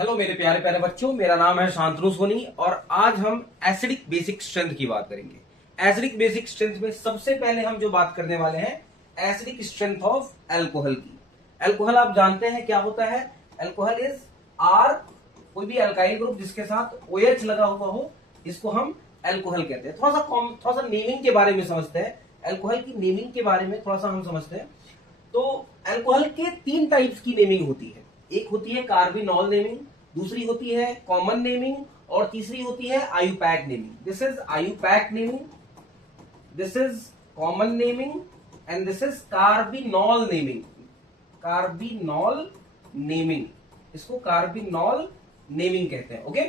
Hello मेरे प्यारे प्यारे बच्चों, मेरा नाम है शांतनु सोनी और आज हम एसिडिक बेसिक स्ट्रेंथ की बात करेंगे। एसिडिक बेसिक स्ट्रेंथ में सबसे पहले हम जो बात करने वाले हैं एसिडिक स्ट्रेंथ ऑफ अल्कोहल की। अल्कोहल आप जानते हैं क्या होता है। अल्कोहल इज आर, कोई भी अल्काइल ग्रुप जिसके साथ OH लगा हुआ हो, इसको हम अल्कोहल कहते हैं। थोड़ा सा नेमिंग के बारे में समझते हैं। अल्कोहल की नेमिंग के बारे में थोड़ा सा हम समझते हैं। तो अल्कोहल के 3 टाइप्स की नेमिंग होती है। एक होती है कार्बिनॉल नेमिंग, दूसरी होती है कॉमन नेमिंग और तीसरी होती है IUPAC naming. This is IUPAC naming, this is common naming and this is carbinol naming. Carbinol naming, इसको कार्बिनॉल नेमिंग कहते हैं। ओके,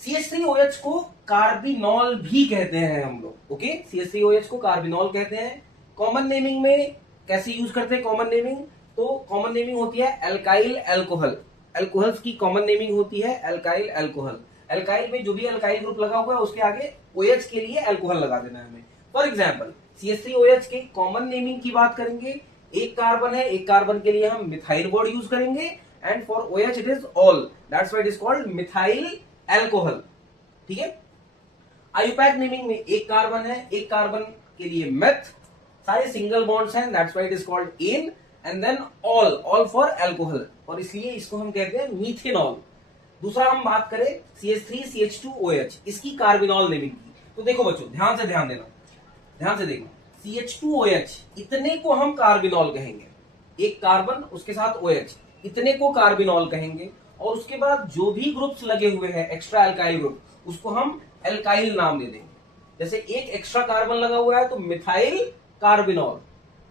CH3OH को कार्बिनॉल भी कहते हैं हम लोग। ओके, CH3OH को कार्बिनॉल कहते हैं। कॉमन नेमिंग में कैसे यूज करते हैं कॉमन नेमिंग? तो कॉमन नेमिंग होती है अल्काइल अल्कोहल। अल्कोहल्स की कॉमन नेमिंग होती है अल्काइल अल्कोहल। अल्काइल में जो भी अल्काइल ग्रुप लगा हुआ है उसके आगे OH के लिए अल्कोहल लगा देना है हमें। फॉर एग्जाम्पल CH3OH के कॉमन नेमिंग की बात करेंगे, एक कार्बन है, एक कार्बन के लिए हम मिथाइल वर्ड यूज करेंगे and for OH it is all, that's why it is called methyl alcohol. ठीक है। आयुपैक नेमिंग में एक कार्बन है, एक कार्बन के लिए मेथ, सारे सिंगल बॉन्ड्स हैं, that's why it is called an and then ol for alcohol, और इसलिए इसको हम कहते हैं मीथेनॉल। दूसरा हम बात करें CH3CH2OH, इसकी कार्बिनॉल नेमिंग की। तो देखो बच्चों, ध्यान से देखना, CH2OH इतने को हम कार्बिनॉल कहेंगे, एक कार्बन उसके साथ OH, इतने को कार्बिनॉल कहेंगे। और उसके बाद जो भी ग्रुप्स लगे हुए हैं एक्स्ट्रा अल्काइल ग्रुप, उसको हम अल्काइल नाम दे देंगे। जैसे एक एक्स्ट्रा कार्बन लगा हुआ है तो मिथाइल कार्बिनॉल,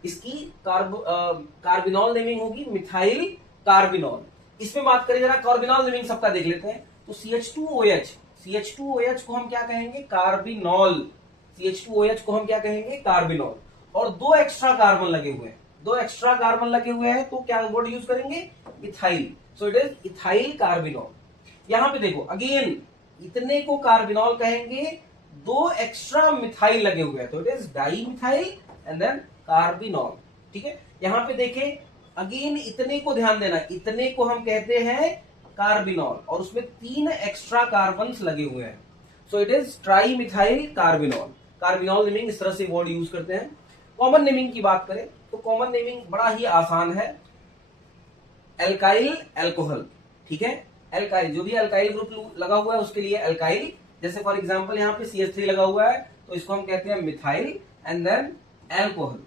इसकी कार्बिनॉल नेमिंग होगी मिथाइल कार्बिनॉल। इसमें बात करें जरा कार्बिनॉल नेमिंग सबका देख लेते हैं। तो CH2OH को हम क्या कहेंगे? कार्बिनॉल। CH2OH को हम क्या कहेंगे? कार्बिनॉल। और दो एक्स्ट्रा कार्बन लगे हुए हैं तो क्या वर्ड यूज करेंगे? Ethyl. So it is ethyl carbinol. यहां पे देखो अगेन, इतने को कार्बिनॉल कहेंगे, दो एक्स्ट्रा मिथाइल लगे हुए हैं तो it is dimethyl and then carbinol. ठीक है। यहां पे देखें अगेन, इतने को ध्यान देना, इतने को हम कहते हैं कार्बिनॉल और उसमें 3 एक्स्ट्रा कार्बन्स लगे हुए हैं, so it is tri methyl carbinol. Carbinol naming इस तरह से वर्ड यूज करते हैं। कॉमन नेमिंग की बात करें तो कॉमन नेमिंग बड़ा ही आसान है, अल्काइल अल्कोहल। ठीक है। अल्काइल, जो भी अल्काइल ग्रुप लगा हुआ है उसके लिए अल्काइल। जैसे फॉर एग्जांपल यहाँ पे CH3 लगा हुआ है तो इसको हम कहते हैं methyl and then alcohol.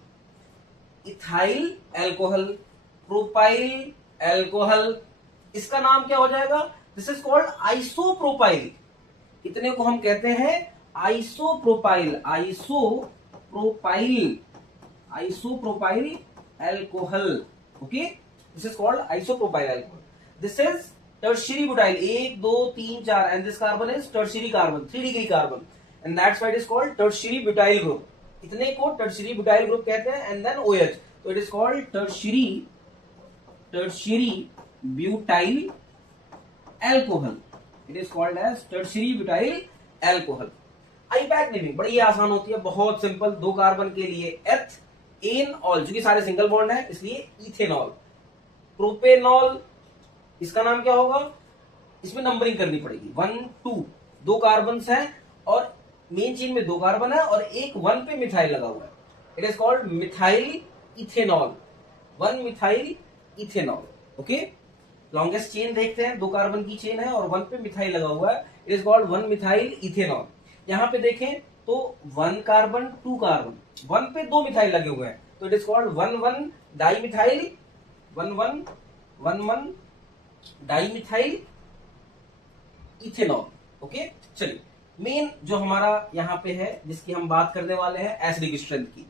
Ethyl alcohol, propyl alcohol, इसका नाम क्या हो जाएगा? This is called isopropyl. इतने को हम कहते हैं isopropyl. Isopropyl alcohol. Okay, this is called isopropyl alcohol. This is tertiary butyl, 1 2 3 4 and this carbon is tertiary carbon, 3 degree carbon and that's why it is called tertiary butyl group. इतने को tertiary butyl group कहते हैं and then OH, तो it is called tertiary butyl alcohol. It is called as tertiary butyl alcohol. IUPAC naming बड़ी आसान होती है, बहुत सिंपल। 2 कार्बन के लिए एथ, एन, ऑल, जो कि सारे सिंगल बॉन्ड है इसलिए इथेनॉल। प्रोपेनॉल, इसका नाम क्या होगा? इसमें नंबरिंग करनी पड़ेगी, 1 2, 2 कार्बन है और मेन चेन में 2 कार्बन है और एक 1 पे मिथाइल लगा हुआ है, it is called methyl ethanol. 1 methyl ethanol. Okay, longest chain देखते हैं, 2 कार्बन की चेन है और 1 पे मिथाइल लगा हुआ है, it is called 1 methyl ethanol. यहां पे देखें तो 1 कार्बन 2 कार्बन, 1 पे 2 मिथाइल लगे हुए हैं तो it is called 1 di methyl, 1 di methyl ethanol. Okay, चलिए मेन जो हमारा यहाँ पे है जिसकी हम बात करने वाले हैं एसिडिक स्ट्रेंथ की।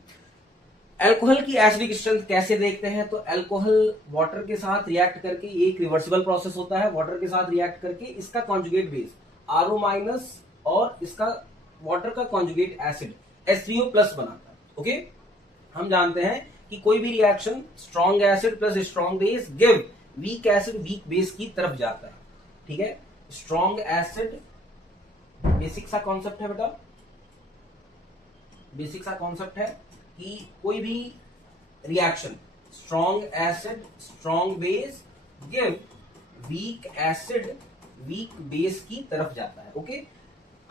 अल्कोहल की एसिडिक स्ट्रेंथ कैसे देखते हैं? तो अल्कोहल वाटर के साथ रिएक्ट करके, एक रिवर्सिबल प्रोसेस होता है, वाटर के साथ रिएक्ट करके इसका कॉन्जुगेट बेस RO- और इसका वाटर का कॉन्जुगेट एसिड H3O+ बनाता है। ओके, हम जानते हैं कि कोई भी reaction strong acid plus strong base give weak acid weak base की तरफ जाता है। ठीक है, स्ट्रॉन्ग एसिड बेसिक सा कॉन्सेप्ट है बेटा, बेसिक सा कॉन्सेप्ट है कि कोई भी reaction strong acid strong base give weak acid weak base की तरफ जाता है। ओके,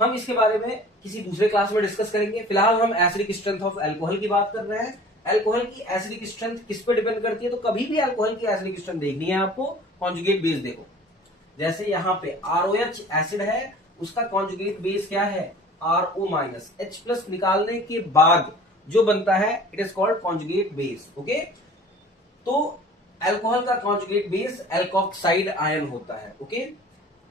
हम इसके बारे में किसी दूसरे क्लास में डिस्कस करेंगे। फिलहाल हम एसिडिक स्ट्रेंथ ऑफ अल्कोहल की बात कर रहे हैं। अल्कोहल की एसिडिक स्ट्रेंथ किस पे डिपेंड करती है? तो कभी भी अल्कोहल की एसिडिक स्ट्रेंथ देखनी है आपको, कॉन्जुगेट बेस देखो। जैसे यहाँ पे ROH एसिड है, उसका कॉन्जुगेट बेस क्या है? RO minus. H+ निकालने के बाद जो बनता है it is called conjugate base. Okay, तो अल्कोहल का कॉन्जुगेट बेस एल्कोक्साइड आयन होता है। ओके,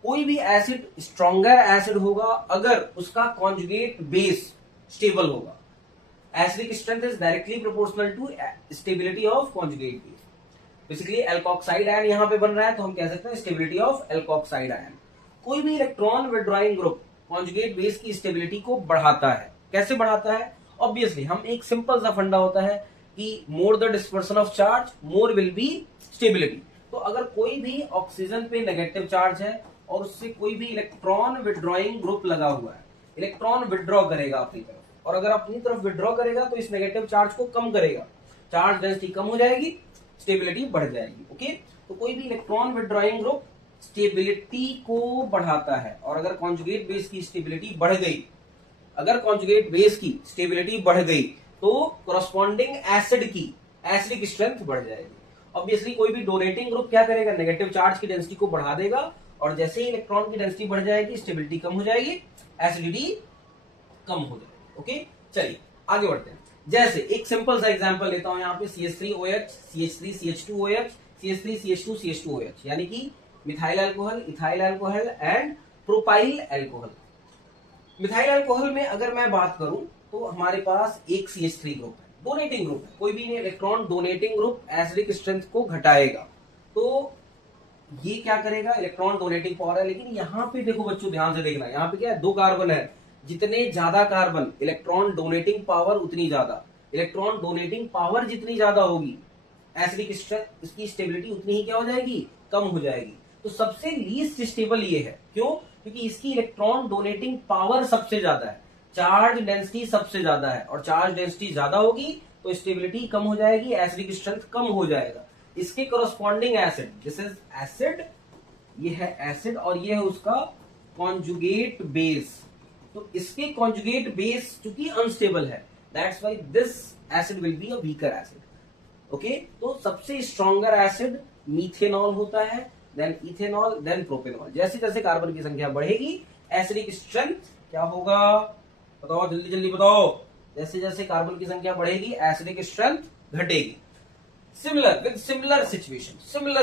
कोई भी एसिड स्ट्रॉन्गर एसिड होगा अगर उसका कॉन्जुगेट बेस स्टेबल होगा। Acidic strength is directly proportional to stability of conjugate base. Basically alkoxide ion यहां पे बन रहा है तो हम कह सकते हैं स्टेबिलिटी ऑफ एल्कोक्साइड आयन। कोई भी electron withdrawing group conjugate base की स्टेबिलिटी को बढ़ाता है। कैसे बढ़ाता है? ऑब्वियसली हम एक सिंपल सा फंडा होता है कि more the dispersion of charge more will be stability. तो अगर कोई भी ऑक्सीजन पे नेगेटिव चार्ज है और उससे कोई भी इलेक्ट्रॉन विड्रॉइंग ग्रुप लगा हुआ है, इलेक्ट्रॉन विड्रॉ करेगा अपनी तरफ, और अगर अपनी तरफ विड्रॉ करेगा तो इस नेगेटिव चार्ज को कम करेगा, चार्ज डेंसिटी कम हो जाएगी, स्टेबिलिटी बढ़ जाएगी। ओके, तो कोई भी इलेक्ट्रॉन विड्रॉइंग ग्रुप स्टेबिलिटी को बढ़ाता है। और अगर कॉन्जुगेट बेस की स्टेबिलिटी बढ़ गई, अगर कॉन्जुगेट बेस की स्टेबिलिटी बढ़ गई तो कोरस्पॉन्डिंग एसिड की एसिडिक स्ट्रेंथ बढ़ जाएगी। ऑब्वियसली कोई भी डोनेटिंग ग्रुप क्या करेगा? नेगेटिव चार्ज की डेंसिटी को बढ़ा देगा, और जैसे ही इलेक्ट्रॉन की डेंसिटी बढ़ जाएगी स्टेबिलिटी कम हो जाएगी, एसिडिटी कम हो जाएगी। ओके, चलिए आगे बढ़ते हैं। जैसे एक सिंपल सा एग्जांपल लेता हूं, यहाँ पे CH3OH, CH3CH2OH, CH3CH2CH2OH, यानी कि methyl alcohol, ethyl alcohol and propyl alcohol. Methyl alcohol में अगर मैं बात करूं तो हमारे पास एक CH3 ग्रुप है, डोनेटिंग ग्रुप है। कोई भी electron donating group acidic strength को घटाएगा, तो ये क्या करेगा? इलेक्ट्रॉन डोनेटिंग पावर है। लेकिन यहाँ पे देखो बच्चों, ध्यान से देखना, यहाँ पे क्या है? 2 कार्बन है। जितने ज्यादा कार्बन, इलेक्ट्रॉन डोनेटिंग पावर उतनी ज्यादा। इलेक्ट्रॉन डोनेटिंग पावर जितनी ज्यादा होगी, एसिडिक स्ट्रेंथ, इसकी स्टेबिलिटी उतनी ही क्या हो जाएगी? कम हो जाएगी। तो सबसे लीस्ट स्टेबल ये है। क्यों? क्योंकि इसकी इलेक्ट्रॉन डोनेटिंग पावर सबसे ज्यादा है, चार्ज डेंसिटी सबसे ज्यादा है, और चार्ज डेंसिटी ज्यादा होगी तो स्टेबिलिटी कम हो जाएगी, एसिडिक स्ट्रेंथ कम हो जाएगा। इसके corresponding acid, this is acid, ये है एसिड, और ये है उसका कॉन्जुगेट बेस। तो इसके कॉन्जुगेट बेस चूंकि अनस्टेबल है, that's why this acid will be a weaker acid. Okay, तो सबसे स्ट्रॉन्गर एसिड मीथेनॉल होता है, देन इथेनॉल, देन प्रोपेनॉल। जैसे जैसे कार्बन की संख्या बढ़ेगी एसिडिक स्ट्रेंथ क्या होगा? बताओ, जल्दी जल्दी बताओ। जैसे जैसे कार्बन की संख्या बढ़ेगी एसिडिक स्ट्रेंथ घटेगी। सिमिलर विद सिमिलर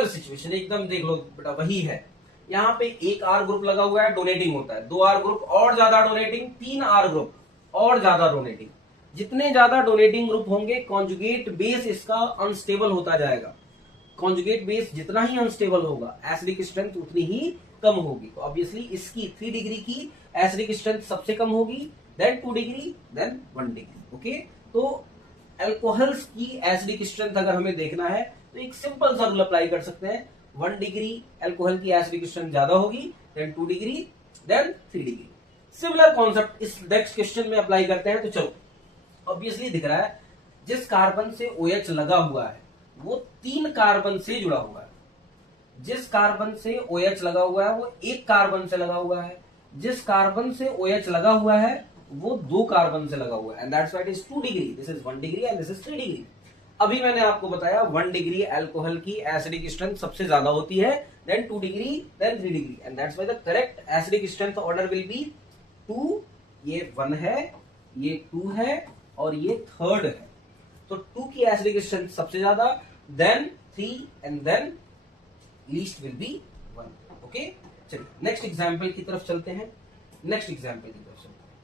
सिचुएशन एकदम देख लो बेटा, वही है। यहाँ पे एक R ग्रुप लगा हुआ है, डोनेटिंग होता है। 2 R ग्रुप और ज्यादा डोनेटिंग, 3 R ग्रुप और ज्यादा डोनेटिंग। जितने ज्यादा डोनेटिंग ग्रुप होंगे कॉन्जुगेट बेस इसका अनस्टेबल होता जाएगा। कॉन्जुगेट बेस जितना ही अनस्टेबल होगा एसिडिक स्ट्रेंथ उतनी ही कम होगी। तो ऑब्वियसली इसकी 3 डिग्री की एसिडिक स्ट्रेंथ सबसे कम होगी, then 2 degree, then 1 degree. Okay, तो अल्कोहल्स की एसिडिक स्ट्रेंथ अगर हमें देखना है तो एक सिंपल सा रूल अप्लाई कर सकते हैं। 1 डिग्री अल्कोहल की एसिडिक स्ट्रेंथ ज्यादा होगी, then 2 degree, then 3 degree. Similar concept इस नेक्स्ट क्वेश्चन में अप्लाई करते हैं। तो चलो, ऑब्वियसली दिख रहा है जिस कार्बन से OH लगा हुआ है वो 3 कार्बन से जुड़ा हुआ है। जिस कार्बन से OH लगा हुआ है वो 1 कार्बन से लगा हुआ है। जिस कार्बन से OH लगा हुआ है वो 2 कार्बन से लगा हुआ है, and that's why it is 2 degree, this is 1 degree and this is 3 degree. अभी मैंने आपको बताया 1 डिग्री अल्कोहल की एसिडिक स्ट्रेंथ सबसे ज्यादा होती है, then 2 degree, then 3 degree, and that's why the correct acidic strength order will be 2, ये 1 है, ये 2 है, और ये 3rd है। तो 2 की एसिडिक स्ट्रेंथ सबसे ज्यादा, then 3, and then least will be 1। Okay, चलिए नेक्स्ट एग्जांपल की तरफ चलते हैं।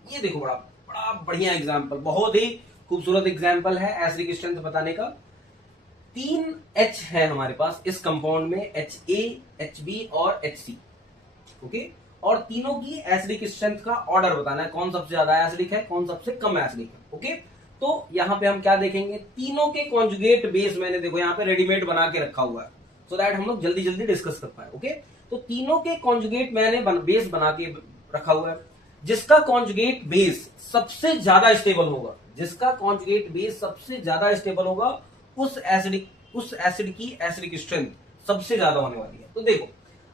ये देखो, बड़ा बड़ा बढ़िया एग्जांपल, बहुत ही खूबसूरत एग्जांपल है एसिडिक स्ट्रेंथ बताने का। 3 H है हमारे पास इस कंपाउंड में, HA, HB और HC। ओके, और तीनों की एसिडिक स्ट्रेंथ का ऑर्डर बताना है, कौन सबसे ज्यादा एसिडिक है, कौन सबसे कम एसिडिक है। ओके, तो यहाँ पे हम क्या देखेंगे? तीनों के कॉन्जुगेट बेस मैंने देखो यहाँ पे रेडीमेड बना के रखा हुआ है, सो दैट हम लोग जल्दी जल्दी डिस्कस कर पाए। ओके, तो तीनों के कॉन्जुगेट मैंने बेस बना के रखा हुआ है। जिसका कॉन्जुगेट बेस सबसे ज्यादा स्टेबल होगा, जिसका कॉन्जुगेट बेस सबसे ज्यादा स्टेबल होगा, उस एसिड की एसिडिक स्ट्रेंथ सबसे ज्यादा होने वाली है। तो देखो,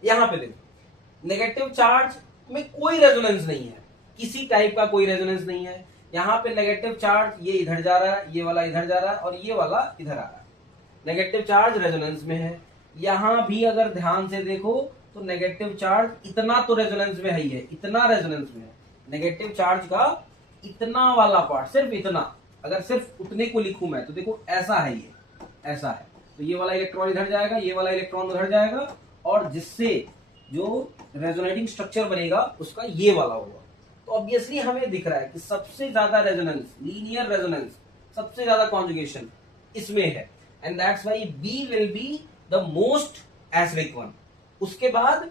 यहां पे देखो नेगेटिव चार्ज में कोई रेजोनेंस नहीं है, किसी टाइप का कोई रेजोनेंस नहीं है। यहां पे नेगेटिव चार्ज ये इधर जा रहा है, ये वाला इधर जा रहा है और ये वाला इधर आ रहा है, नेगेटिव चार्ज रेजोनेंस में है। यहां भी अगर ध्यान से देखो तो नेगेटिव चार्ज इतना तो रेजोनेंस में ही है, इतना रेजोनेंस में है। नेगेटिव चार्ज का इतना वाला पार्ट, सिर्फ इतना, अगर सिर्फ उतने को लिखूं मैं तो देखो ऐसा है, ये ऐसा है, तो ये वाला इलेक्ट्रॉन इधर जाएगा, ये वाला इलेक्ट्रॉन उधर जाएगा और जिससे जो रेजोनेटिंग स्ट्रक्चर बनेगा उसका ये वाला होगा। तो ऑब्वियसली हमें दिख रहा है कि सबसे ज्यादा रेजोनेंस, लीनियर रेजोनेंस, सबसे ज्यादा कॉन्जुगेशन इसमें है, and that's why B will be the most acidic one. उसके बाद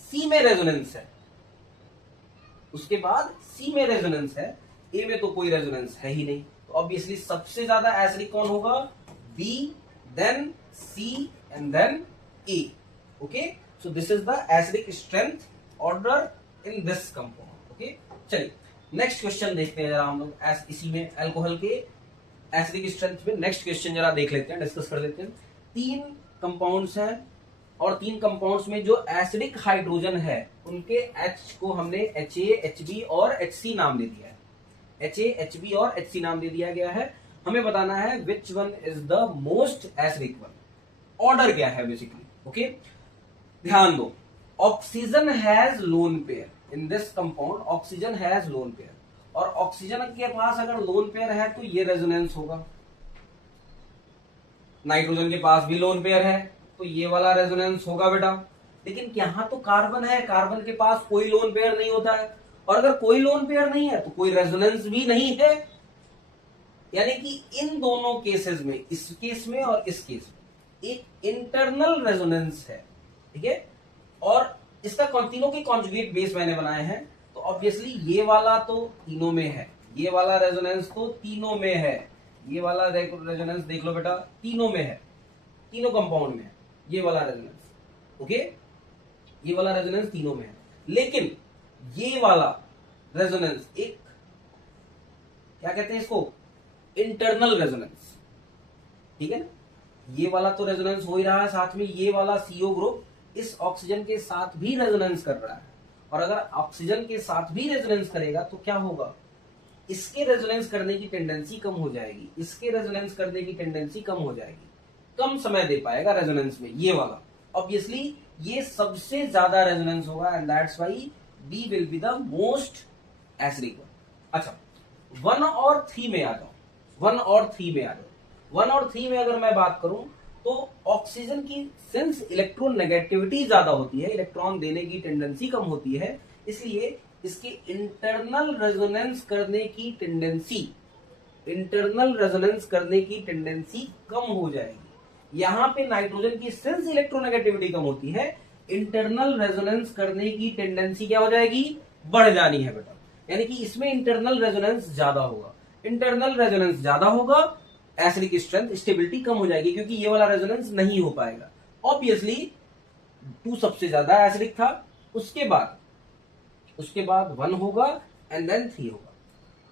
सी में रेजोनेंस है, उसके बाद सी में रेजोनेंस है, ए में तो कोई रेजोनेंस है ही नहीं। तो ऑब्वियसली सबसे ज्यादा एसिडिक कौन होगा? B, then C and then A. Okay, so this is the acidic strength order in this compound. Okay, चलिए नेक्स्ट क्वेश्चन देखते हैं जरा हम लोग, इसी में अल्कोहल के एसिडिक स्ट्रेंथ में नेक्स्ट क्वेश्चन जरा देख लेते हैं, डिस्कस कर लेते हैं। 3 कंपाउंड्स हैं और 3 कंपाउंड्स में जो एसिडिक हाइड्रोजन है उनके H को हमने HA, HB और HC नाम दे दिया है। HA, HB और HC नाम दे दिया गया है। हमें बताना है which one is the most acidic one, order क्या है बेसिकली। ओके, ध्यान दो, oxygen has lone pair in this compound, oxygen has lone pair, और ऑक्सीजन के पास अगर लोन पेयर है तो ये रेजोनेंस होगा। नाइट्रोजन के पास भी लोन पेयर है तो ये वाला रेजोनेंस होगा बेटा। लेकिन यहां तो कार्बन है, कार्बन के पास कोई लोन पेयर नहीं होता है, और अगर कोई लोन पेयर नहीं है तो कोई रेजोनेंस भी नहीं है। यानी कि इन दोनों केसेस में, इस केस में और इस केस में, एक इंटरनल रेजोनेंस है, ठीक है। और इसका तीनों के कॉन्जुगेट बेस मैंने बनाए हैं, तो ऑब्वियसली ये वाला तो तीनों में है, ये वाला रेजोनेंस तो तीनों में है, ये वाला रेजोनेंस देख लो बेटा, तीनों में है, तीनों कंपाउंड में है ये वाला रेजोनेंस। ओके, ये वाला रेजोनेंस तीनों में है, लेकिन ये वाला रेजोनेंस एक, क्या कहते हैं इसको, इंटरनल रेजोनेंस, ठीक है ना। ये वाला तो रेजोनेंस हो ही रहा है, साथ में ये वाला CO ग्रुप इस ऑक्सीजन के साथ भी रेजोनेंस कर रहा है, और अगर ऑक्सीजन के साथ भी रेजोनेंस करेगा तो क्या होगा, इसके रेजोनेंस करने की टेंडेंसी कम हो जाएगी, इसके रेजोनेंस करने की टेंडेंसी कम हो जाएगी, कम समय दे पाएगा रेजोनेंस में ये वाला। ऑब्वियसली ये सबसे ज्यादा रेजोनेंस होगा, and that's why B will be the most acidic one. अच्छा, 1 और 3 में आ जाओ, 1 और 3 में आ जाओ। 1 और 3 में अगर मैं बात करूं तो ऑक्सीजन की सिंस इलेक्ट्रॉन नेगेटिविटी ज्यादा होती है, इलेक्ट्रॉन देने की टेंडेंसी कम होती है, इसलिए इसके इंटरनल रेजोनेंस करने की टेंडेंसी, इंटरनल रेजोनेंस करने की टेंडेंसी कम हो जाएगी। यहां पे नाइट्रोजन की सिंस इलेक्ट्रोनेगेटिविटी कम होती है, इंटरनल रेजोनेंस करने की टेंडेंसी क्या हो जाएगी, बढ़ जानी है बेटा। यानी कि इसमें इंटरनल रेजोनेंस ज्यादा होगा, इंटरनल रेजोनेंस ज्यादा होगा, एसिडिक स्ट्रेंथ, स्टेबिलिटी कम हो जाएगी, क्योंकि ये वाला रेजोनेंस नहीं हो पाएगा। ऑब्वियसली 2 सबसे ज्यादा एसिडिक था, उसके बाद 1 होगा एंड देन 3 होगा।